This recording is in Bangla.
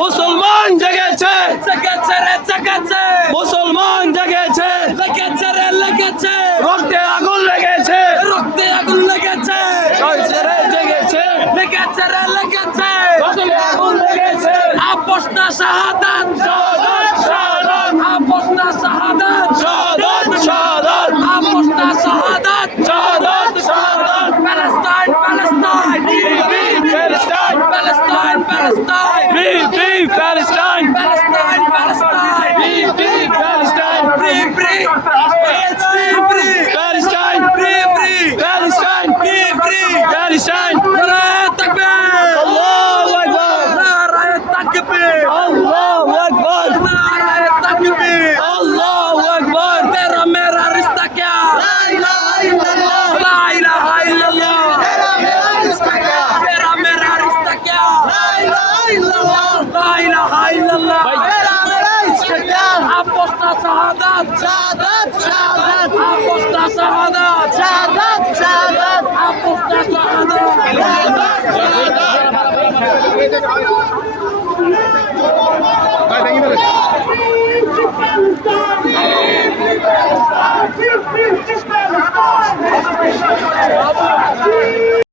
মুসলমান জেগেছে, মুসলমান জেগেছে, রক্তে আগুন লেগেছে, জেগেছে, আগুন লেগেছে, আপোষটা শাহাদাত, আপোষটা শাহাদাত, আপোষটা শাহাদাত, Palestine, Palestine, Palestine, Palestine, Palestine, free Palestine, Palestine, Palestine, free Palestine, free, free, it's free, free, Palestine, free, Palestine, free, Palestine, নারায়ে তাকবীর, Allahu Akbar, নারায়ে তাকবীর, Allahu Akbar, नाराए तकबीर, Allahu Akbar, तेरा मेरा रिश्ता क्या, ला इलाहा इल्लल्लाह, तेरा मेरा रिश्ता क्या, ला इलाहा इल्लल्लाह, तेरा मेरा रिश्ता क्या, আপোষটা শাহাদাত, আপোষটা শাহাদাत, আপোষটা শাহাদাত।